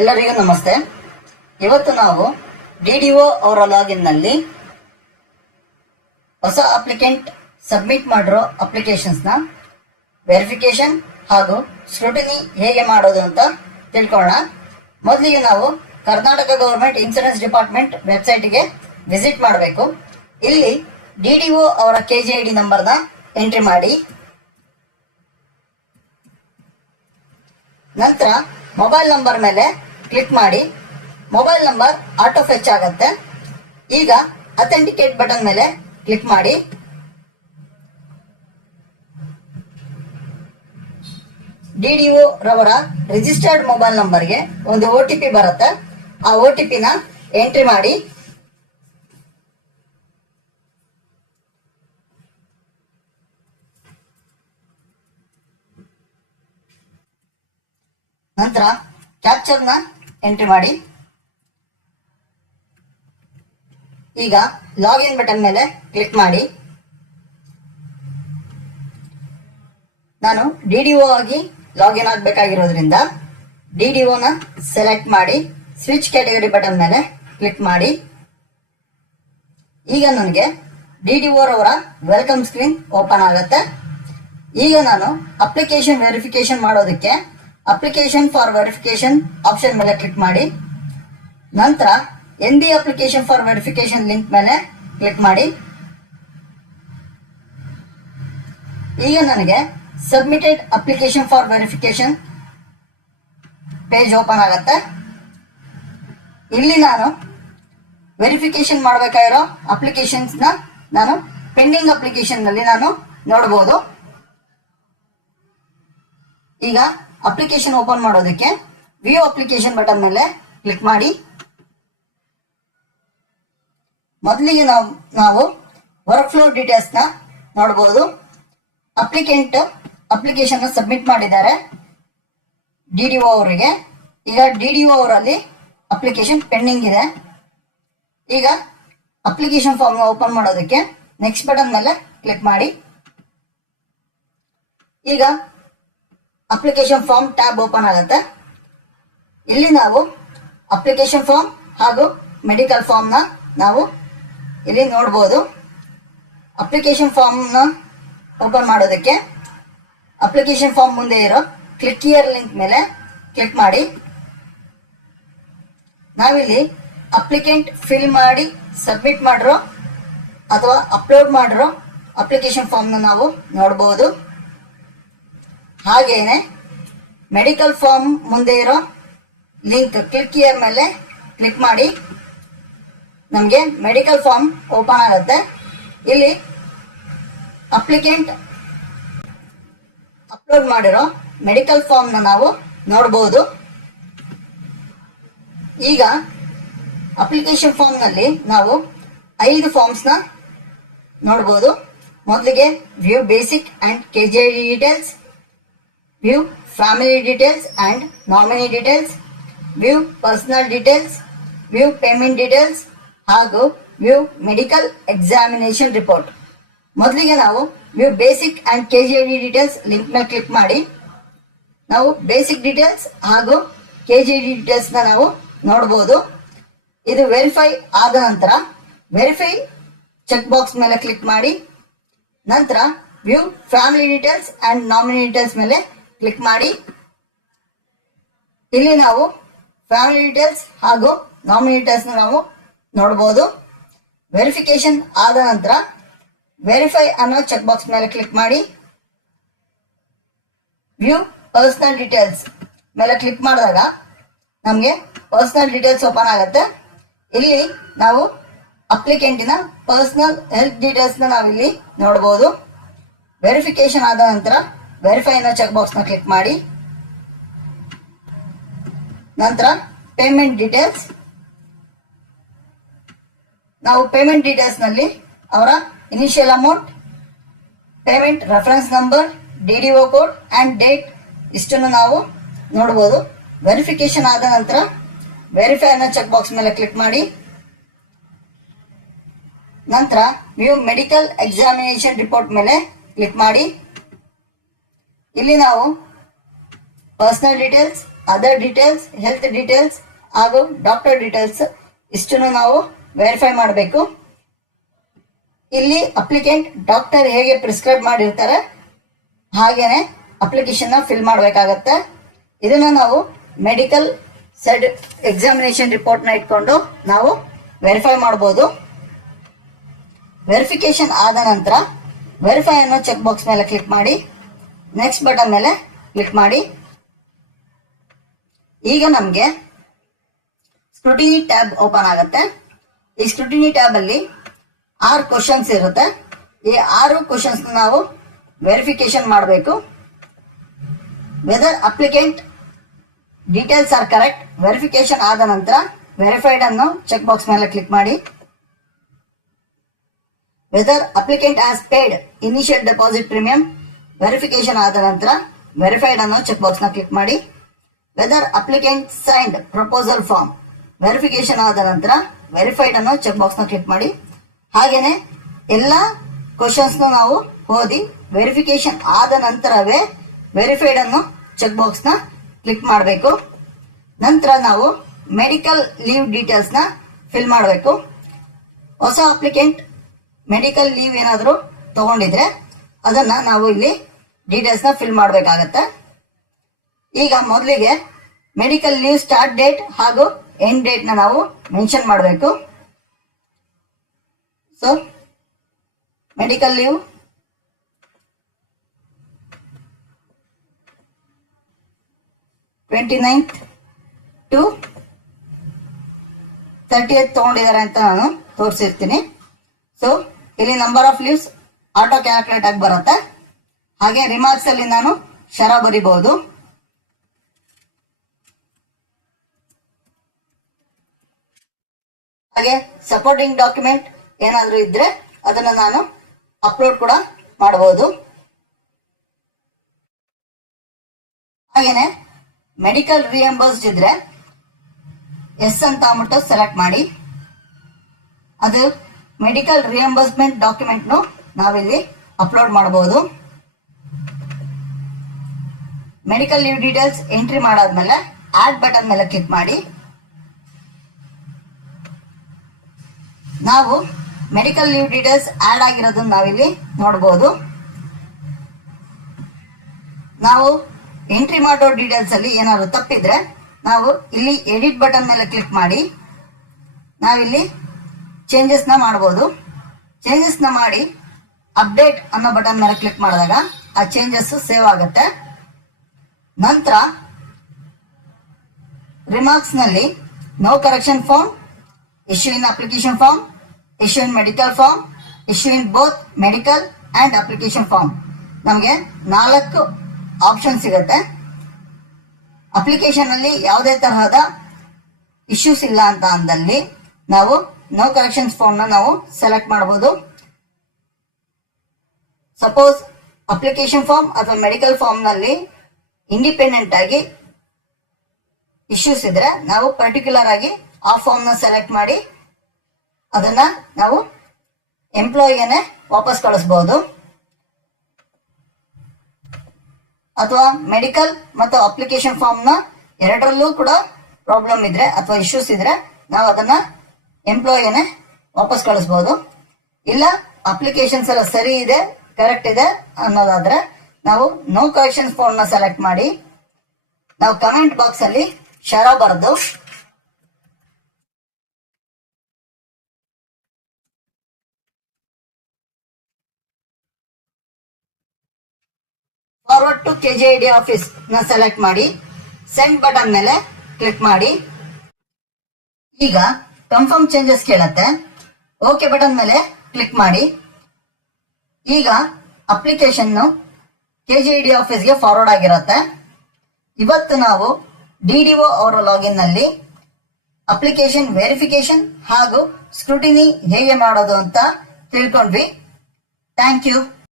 ಎಲ್ಲರಿಗೂ ನಮಸ್ತೆ. ಇವತ್ತು ನಾವು ಡಿಡಿಒ ಅವರ ಲಾಗಿನ್ ನಲ್ಲಿ ಹೊಸ ಅಪ್ಲಿಕೆಂಟ್ ಸಬ್ಮಿಟ್ ಮಾಡಿರೋ ಅಪ್ಲಿಕೇಶನ್ಸ್ ನ ವೆರಿಫಿಕೇಶನ್ ಹಾಗೂ ಸ್ಕ್ರೂಟಿನಿ ಹೇಗೆ ಮಾಡೋದು ಅಂತ ತಿಳ್ಕೊಳ್ಳೋಣ. ಮೊದಲಿಗೆ ನಾವು ಕರ್ನಾಟಕ ಗವರ್ಮೆಂಟ್ ಇನ್ಶೂರೆನ್ಸ್ ಡಿಪಾರ್ಟ್ಮೆಂಟ್ ವೆಬ್ಸೈಟ್ಗೆ ವಿಸಿಟ್ ಮಾಡಬೇಕು. ಇಲ್ಲಿ ಡಿಡಿಒ ಅವರ KGID ನಂಬರ್ನ ಎಂಟ್ರಿ ಮಾಡಿ, ನಂತರ ಮೊಬೈಲ್ ನಂಬರ್ ಮೇಲೆ ಕ್ಲಿಕ್ ಮಾಡಿ. ಮೊಬೈಲ್ ನಂಬರ್ ಆಟೋ ಫೆಚ್ ಆಗುತ್ತೆ. ಈಗ ಅಥೆಂಟಿಕೇಟ್ ಬಟನ್ ಮೇಲೆ ಕ್ಲಿಕ್ ಮಾಡಿ. ಡಿಡಿಒ ರವರ ರಿಜಿಸ್ಟರ್ಡ್ ಮೊಬೈಲ್ ನಂಬರ್ಗೆ ಒಂದು OTP ಬರುತ್ತೆ. ಆ OTP ನ ಎಂಟ್ರಿ ಮಾಡಿ. ನಂತರ ಕ್ಯಾಪ್ಚರ್ ನ ಎಂಟ್ರಿ ಮಾಡಿ. ಈಗ ಲಾಗಿನ್ ಬಟನ್ ಮೇಲೆ ಕ್ಲಿಕ್ ಮಾಡಿ. ನಾನು ಡಿಡಿಒ ಆಗಿ ಲಾಗಿನ್ ಆಗಬೇಕಾಗಿರೋದ್ರಿಂದ ಡಿಡಿಒ ನ ಸೆಲೆಕ್ಟ್ ಮಾಡಿ ಸ್ವಿಚ್ ಕ್ಯಾಟಗರಿ ಬಟನ್ ಮೇಲೆ ಕ್ಲಿಕ್ ಮಾಡಿ. ಈಗ ನನಗೆ ಡಿಡಿಒ ರವರ ವೆಲ್ಕಮ್ ಸ್ಕ್ರೀನ್ ಓಪನ್ ಆಗುತ್ತೆ. ಈಗ ನಾನು ಅಪ್ಲಿಕೇಶನ್ ವೆರಿಫಿಕೇಶನ್ ಮಾಡೋದಕ್ಕೆ ಅಪ್ಲಿಕೇಶನ್ ಫಾರ್ ವೆರಿಫಿಕೇಶನ್ ಆಪ್ಷನ್ ಮೇಲೆ ಕ್ಲಿಕ್ ಮಾಡಿ. ನಂತರ NB application for verification link ಮೇಲೆ ಕ್ಲಿಕ್ ಮಾಡಿ. ಈಗ ನನಗೆ submitted application for verification page open ಆಗುತ್ತೆ. ಇಲ್ಲಿ ನಾನು ವೆರಿಫಿಕೇಶನ್ ಮಾಡಬೇಕಾಗಿರೋ ಅಪ್ಲಿಕೇಶನ್ಸ್ ನ ನಾನು ಪೆಂಡಿಂಗ್ ಅಪ್ಲಿಕೇಶನ್ ನಲ್ಲಿ ನಾನು ನೋಡಬಹುದು. ಈಗ ಅಪ್ಲಿಕೇಶನ್ ಓಪನ್ ಮಾಡೋದಕ್ಕೆ ವ್ಯೂ ಅಪ್ಲಿಕೇಶನ್ ಬಟನ್ ಮೇಲೆ ಕ್ಲಿಕ್ ಮಾಡಿ. ಮೊದಲಿಗೆ ನಾವು ವರ್ಕ್ ಫ್ಲೋ ಡೀಟೇಲ್ಸ್ ನ ನೋಡಬಹುದು. ಅಪ್ಲಿಕೆಂಟ್ ಅಪ್ಲಿಕೇಶನ್ ಸಬ್ಮಿಟ್ ಮಾಡಿದ್ದಾರೆ ಡಿಡಿಒ ಅವರಿಗೆ. ಈಗ ಡಿಡಿಒ ಅವರಲ್ಲಿ ಅಪ್ಲಿಕೇಶನ್ ಪೆಂಡಿಂಗ್ ಇದೆ. ಈಗ ಅಪ್ಲಿಕೇಶನ್ ಫಾರ್ಮ್ ಓಪನ್ ಮಾಡೋದಕ್ಕೆ ನೆಕ್ಸ್ಟ್ ಬಟನ್ ಮೇಲೆ ಕ್ಲಿಕ್ ಮಾಡಿ. ಈಗ ಅಪ್ಲಿಕೇಶನ್ ಫಾರ್ಮ್ ಟ್ಯಾಬ್ ಓಪನ್ ಆಗುತ್ತೆ. ಇಲ್ಲಿ ನಾವು ಅಪ್ಲಿಕೇಶನ್ ಫಾರ್ಮ್ ಹಾಗೂ ಮೆಡಿಕಲ್ ಫಾರ್ಮ್ ನ ನಾವು ಇಲ್ಲಿ ನೋಡಬಹುದು. ಅಪ್ಲಿಕೇಶನ್ ಫಾರ್ಮ್ ನ ಓಪನ್ ಮಾಡೋದಕ್ಕೆ ಅಪ್ಲಿಕೇಶನ್ ಫಾರ್ಮ್ ಮುಂದೆ ಇರೋ ಕ್ಲಿಕ್ ಹಿಯರ್ ಲಿಂಕ್ ಮೇಲೆ ಕ್ಲಿಕ್ ಮಾಡಿ. ನಾವಿಲ್ಲಿ ಅಪ್ಲಿಕೆಂಟ್ ಫಿಲ್ ಮಾಡಿ ಸಬ್ಮಿಟ್ ಮಾಡಿರೋ ಅಥವಾ ಅಪ್ಲೋಡ್ ಮಾಡಿರೋ ಅಪ್ಲಿಕೇಶನ್ ಫಾರ್ಮ್ ನ ನಾವು ನೋಡಬಹುದು. ಹಾಗೇನೆ ಮೆಡಿಕಲ್ ಫಾರ್ಮ್ ಮುಂದೆ ಇರೋ ಲಿಂಕ್ ಕ್ಲಿಕ್ ಹಿಯರ್ ಮೇಲೆ ಕ್ಲಿಕ್ ಮಾಡಿ. ನಮಗೆ ಮೆಡಿಕಲ್ ಫಾರ್ಮ್ ಓಪನ್ ಆಗುತ್ತೆ. ಇಲ್ಲಿ ಅಪ್ಲಿಕೆಂಟ್ ಅಪ್ಲೋಡ್ ಮಾಡಿರೋ ಮೆಡಿಕಲ್ ಫಾರ್ಮ್ ನ ನಾವು ನೋಡಬಹುದು. ಈಗ ಅಪ್ಲಿಕೇಶನ್ ಫಾರ್ಮ್ ನಲ್ಲಿ ನಾವು 5 ಫಾರ್ಮ್ಸ್ ನ ನೋಡಬಹುದು. ಮೊದಲಿಗೆ view basic and KGID details, view family details and nominee details, view personal details, view payment details ಹಾಗೂ ವ್ಯೂ ಮೆಡಿಕಲ್ ಎಕ್ಸಾಮಿನೇಷನ್ ರಿಪೋರ್ಟ್. ಮೊದಲಿಗೆ ನಾವು view basic and KGID details link ಮೇಲೆ ಕ್ಲಿಕ್ ಮಾಡಿ ನಾವು ಬೇಸಿಕ್ ಡೀಟೇಲ್ಸ್ ಹಾಗೂ KGID ಡೀಟೇಲ್ಸ್ ನ ನಾವು ನೋಡಬಹುದು. ಇದು ವೆರಿಫೈ ಆದ ನಂತರ ವೆರಿಫೈ ಚೆಕ್ ಬಾಕ್ಸ್ ಮೇಲೆ ಕ್ಲಿಕ್ ಮಾಡಿ. ನಂತರ view family details and nominee details ಮೇಲೆ ಕ್ಲಿಕ್ ಮಾಡಿ. ಇಲ್ಲಿ ನಾವು ಫ್ಯಾಮಿಲಿ ಡೀಟೇಲ್ಸ್ ಹಾಗೂ ನಾಮಿನಿ ಡೀಟೇಲ್ಸ್ ನಾವು ನೋಡಬಹುದು. ವೆರಿಫಿಕೇಶನ್ ಆದ ನಂತರ ವೆರಿಫೈ ಅನ್ನೋ ಚೆಕ್ ಬಾಕ್ಸ್ ಮೇಲೆ ಕ್ಲಿಕ್ ಮಾಡಿ. ವ್ಯೂ ಪರ್ಸನಲ್ ಡೀಟೇಲ್ಸ್ ಮೇಲೆ ಕ್ಲಿಕ್ ಮಾಡಿದಾಗ ನಮಗೆ ಪರ್ಸನಲ್ ಡೀಟೇಲ್ಸ್ ಓಪನ್ ಆಗುತ್ತೆ. ಇಲ್ಲಿ ನಾವು ಅಪ್ಲಿಕೆಂಟಿನ ಪರ್ಸನಲ್ ಹೆಲ್ತ್ ಡೀಟೇಲ್ಸ್ ನ ನಾವಿಲ್ಲಿ ನೋಡಬಹುದು. ವೆರಿಫಿಕೇಶನ್ ಆದ ನಂತರ ವೆರಿಫೈ ಅನ್ನೋ ಚೆಕ್ ಬಾಕ್ಸ್ ನ ಕ್ಲಿಕ್ ಮಾಡಿ. ನಂತರ ಪೇಮೆಂಟ್ ಡೀಟೇಲ್ಸ್, ನಾವು ಪೇಮೆಂಟ್ ಡೀಟೇಲ್ಸ್ ನಲ್ಲಿ ಅವರ initial amount, payment reference number, DDO code and date ಇಷ್ಟನ್ನು ನಾವು ನೋಡಬಹುದು. ವೆರಿಫಿಕೇಶನ್ ಆದ ನಂತರ ವೆರಿಫೈ ಅನ್ನೋ ಚೆಕ್ ಬಾಕ್ಸ್ ಮೇಲೆ ಕ್ಲಿಕ್ ಮಾಡಿ. ನಂತರ ವ್ಯೂ ಮೆಡಿಕಲ್ ಎಕ್ಸಾಮಿನೇಷನ್ ರಿಪೋರ್ಟ್ ಮೇಲೆ ಕ್ಲಿಕ್ ಮಾಡಿ. ಇಲ್ಲಿ ನಾವು personal details other details, health details ಹಾಗೂ ಡಾಕ್ಟರ್ ಡೀಟೇಲ್ಸ್ ಇಷ್ಟನ್ನು ನಾವು ವೆರಿಫೈ ಮಾಡಬೇಕು. ಇಲ್ಲಿ ಅಪ್ಲಿಕೆಂಟ್ ಡಾಕ್ಟರ್ ಹೇಗೆ ಪ್ರಿಸ್ಕ್ರೈಬ್ ಮಾಡಿರ್ತಾರೆ ಹಾಗೇನೆ ಅಪ್ಲಿಕೇಶನ್ ಫಿಲ್ ಮಾಡಬೇಕಾಗತ್ತೆ. ಇದನ್ನ ನಾವು ಮೆಡಿಕಲ್ ಎಕ್ಸಾಮಿನೇಷನ್ ರಿಪೋರ್ಟ್ ನ ಇಟ್ಕೊಂಡು ನಾವು ವೆರಿಫೈ ಮಾಡಬಹುದು. ವೆರಿಫಿಕೇಶನ್ ಆದ ನಂತರ ವೆರಿಫೈ ಅನ್ನೋ ಚೆಕ್ ಬಾಕ್ಸ್ ಮೇಲೆ ಕ್ಲಿಕ್ ಮಾಡಿ ನೆಕ್ಸ್ಟ್ ಬಟನ್ ಮೇಲೆ ಕ್ಲಿಕ್ ಮಾಡಿ. ಈಗ ನಮಗೆ ಸ್ಕ್ರೂಟಿನಿ ಟ್ಯಾಬ್ ಓಪನ್ ಆಗುತ್ತೆ. ಈ ಸ್ಕ್ರೂಟಿನಿ ಟ್ಯಾಬ್ ಅಲ್ಲಿ 6 ಕ್ವಶನ್ಸ್ ಇರುತ್ತೆ. ಈ 6 ಕ್ವಶನ್ಸ್ ನಾವು ವೆರಿಫಿಕೇಶನ್ ಮಾಡಬೇಕು. Whether applicant details are correct. Verification ಆದ ನಂತರ ವೆರಿಫೈಡ್ ಅನ್ನೋ ಚೆಕ್ ಬಾಕ್ಸ್ ಮೇಲೆ ಕ್ಲಿಕ್ ಮಾಡಿ. Whether applicant has paid initial deposit premium. Verification ಆದ ನಂತರ ವೆರಿಫೈಡ್ ಅನ್ನೋ ಚೆಕ್ ಬಾಕ್ಸ್ ನ ಕ್ಲಿಕ್ ಮಾಡಿ. Whether applicant signed proposal form. Verification ಆದ ನಂತರ ವೆರಿಫೈಡ್ ಅನ್ನೋ ಚೆಕ್ ಬಾಕ್ಸ್ ನ ಕ್ಲಿಕ್ ಮಾಡಿ. ಹಾಗೇನೆ ಎಲ್ಲ ಕ್ವಶನ್ಸ್ ನಾವು ಓದಿ ವೆರಿಫಿಕೇಶನ್ ಆದ ನಂತರವೇ ವೆರಿಫೈಡ್ ಅನ್ನೋ ಚೆಕ್ ಬಾಕ್ಸ್ ನ ಕ್ಲಿಕ್ ಮಾಡಬೇಕು. ನಂತರ ನಾವು ಮೆಡಿಕಲ್ ಲೀವ್ ಡೀಟೇಲ್ಸ್ ನ ಫಿಲ್ ಮಾಡಬೇಕು. ಹೊಸ ಅಪ್ಲಿಕೆಂಟ್ ಮೆಡಿಕಲ್ ಲೀವ್ ಏನಾದರೂ ತಗೊಂಡಿದ್ರೆ ಅದನ್ನ ನಾವು ಇಲ್ಲಿ ಡೀಟೇಲ್ಸ್ ನ ಫಿಲ್ ಮಾಡಬೇಕಾಗತ್ತೆ. ಈಗ ಮೊದಲಿಗೆ ಮೆಡಿಕಲ್ ಲೀವ್ ಸ್ಟಾರ್ಟ್ ಡೇಟ್ ಹಾಗೂ ಎಂಡ್ ಡೇಟ್ ನ ನಾವು ಮೆನ್ಷನ್ ಮಾಡಬೇಕು. ಸೊ ಮೆಡಿಕಲ್ ಲೀವ್ ಟ್ವೆಂಟಿ-9 to 30 ತಗೊಂಡಿದ್ದಾರೆ ಅಂತ ನಾನು ತೋರಿಸಿರ್ತೀನಿ. ಸೊ ಇಲ್ಲಿ number of leaves auto calculate ಆಗಿ ಬರುತ್ತೆ. ಹಾಗೆ ರಿಮಾರ್ಕ್ಸ್ ಅಲ್ಲಿ ನಾನು ಶರ ಬರಿಬಹುದು. ಹಾಗೆ ಸಪೋರ್ಟಿಂಗ್ ಡಾಕ್ಯುಮೆಂಟ್ ಏನಾದರೂ ಇದ್ರೆ ಅದನ್ನ ನಾನು ಅಪ್ಲೋಡ್ ಕೂಡ ಮಾಡಬಹುದು. ಹಾಗೇನೆ ಮೆಡಿಕಲ್ ರಿಯಂಬರ್ಸ್ಡ್ ಇದ್ರೆ ಎಸ್ ಅಂತ ಅಂದ್ಬಿಟ್ಟು ಸೆಲೆಕ್ಟ್ ಮಾಡಿ. ಅದು ಮೆಡಿಕಲ್ ರಿಯಂಬರ್ಸ್ಮೆಂಟ್ ಡಾಕ್ಯುಮೆಂಟ್ ನಾವಿಲ್ಲಿ ಅಪ್ಲೋಡ್ ಮಾಡಬಹುದು. ಮೆಡಿಕಲ್ ಲೀವ್ ಡೀಟೇಲ್ಸ್ ಎಂಟ್ರಿ ಮಾಡಾದ್ಮೇಲೆ ಆಡ್ ಬಟನ್ ಮೇಲೆ ಕ್ಲಿಕ್ ಮಾಡಿ. ನಾವು ಮೆಡಿಕಲ್ ಲೀವ್ ಡೀಟೇಲ್ಸ್ ಆಡ್ ಆಗಿರೋದನ್ನ ನಾವಿಲ್ಲಿ ನೋಡಬಹುದು. ನಾವು ಎಂಟ್ರಿ ಮಾಡೋ ಡೀಟೇಲ್ಸ್ ಅಲ್ಲಿ ಏನಾದ್ರು ತಪ್ಪಿದ್ರೆ ನಾವು ಇಲ್ಲಿ ಎಡಿಟ್ ಬಟನ್ ಮೇಲೆ ಕ್ಲಿಕ್ ಮಾಡಿ ನಾವಿಲ್ಲಿ ಚೇಂಜಸ್ ನ ಮಾಡಬಹುದು. ಚೇಂಜಸ್ ನ ಮಾಡಿ ಅಪ್ಡೇಟ್ ಅನ್ನೋ ಬಟನ್ ಮೇಲೆ ಕ್ಲಿಕ್ ಮಾಡಿದಾಗ ಆ ಚೇಂಜಸ್ ಸೇವ್ ಆಗುತ್ತೆ. ನಂತರ ರಿಮಾರ್ಕ್ಸ್ ನಲ್ಲಿ no correction form, issue in application form, issue in medical form, issue in both medical and application form ನಮಗೆ 4 ಆಪ್ಷನ್ ಸಿಗುತ್ತೆ. ಅಪ್ಲಿಕೇಶನ್ ಅಲ್ಲಿ ಯಾವುದೇ ತರಹದ ಇಶ್ಯೂಸ್ ಇಲ್ಲ ಅಂತ ಅಂದಲ್ಲಿ ನಾವು ನೋ ಕರೆಕ್ಷನ್ಸ್ ಫಾರ್ಮ್ ನ ನಾವು ಸೆಲೆಕ್ಟ್ ಮಾಡಬಹುದು. ಸಪೋಸ್ ಅಪ್ಲಿಕೇಶನ್ ಫಾರ್ಮ್ ಅಥವಾ ಮೆಡಿಕಲ್ ಫಾರ್ಮ್ ನಲ್ಲಿ ಇಂಡಿಪೆಂಡೆಂಟ್ ಆಗಿ ಇಶ್ಯೂಸ್ ಇದ್ರೆ ನಾವು ಪರ್ಟಿಕ್ಯುಲರ್ ಆಗಿ ಆ ಫಾರ್ಮ್ ನ ಸೆಲೆಕ್ಟ್ ಮಾಡಿ ಅದನ್ನ ನಾವು ಎಂಪ್ಲಾಯಿಗೆ ವಾಪಸ್ ಕಳಿಸಬಹುದು. ಅಥವಾ ಮೆಡಿಕಲ್ ಮತ್ತು ಅಪ್ಲಿಕೇಶನ್ ಫಾರ್ಮ್ ನ ಎರಡರಲ್ಲೂ ಕೂಡ ಪ್ರಾಬ್ಲಮ್ ಇದ್ರೆ ಅಥವಾ ಇಶ್ಯೂಸ್ ಇದ್ರೆ ನಾವು ಅದನ್ನ ಎಂಪ್ಲಾಯಿಗೆ ವಾಪಸ್ ಕಳಿಸಬಹುದು. ಇಲ್ಲ ಅಪ್ಲಿಕೇಶನ್ಸ್ ಎಲ್ಲ ಸರಿ ಇದೆ, ಕರೆಕ್ಟ್ ಇದೆ ಅನ್ನೋದಾದ್ರೆ ನಾವು ನೋ ಕರೆಕ್ಷನ್ ಫಾರ್ಮ್ ನ ಸೆಲೆಕ್ಟ್ ಮಾಡಿ ನಾವು ಕಮೆಂಟ್ ಬಾಕ್ಸ್ ಅಲ್ಲಿ ಶರ ಬರೆದು ಫಾರ್ವರ್ಡ್ ಟು KJID ಆಫೀಸ್ ನ ಸೆಲೆಕ್ಟ್ ಮಾಡಿ ಸೆಂಡ್ ಬಟನ್ ಮೇಲೆ ಕ್ಲಿಕ್ ಮಾಡಿ. ಈಗ ಕನ್ಫರ್ಮ್ ಚೇಂಜಸ್ ಕೇಳತ್ತೆ. ಓಕೆ ಬಟನ್ ಮೇಲೆ ಕ್ಲಿಕ್ ಮಾಡಿ. ಈಗ ಅಪ್ಲಿಕೇಶನ್ KJID ಆಫೀಸ್ಗೆ ಫಾರ್ವರ್ಡ್ ಆಗಿರುತ್ತೆ. ಇವತ್ತು ನಾವು DDO ಅವರ ಲಾಗಿನ್ ನಲ್ಲಿ ಅಪ್ಲಿಕೇಶನ್ ವೆರಿಫಿಕೇಶನ್ ಹಾಗೂ ಸ್ಕ್ರೂಟಿನಿ ಹೇಗೆ ಮಾಡೋದು ಅಂತ ತಿಳ್ಕೊಂಡ್ವಿ. Thank you.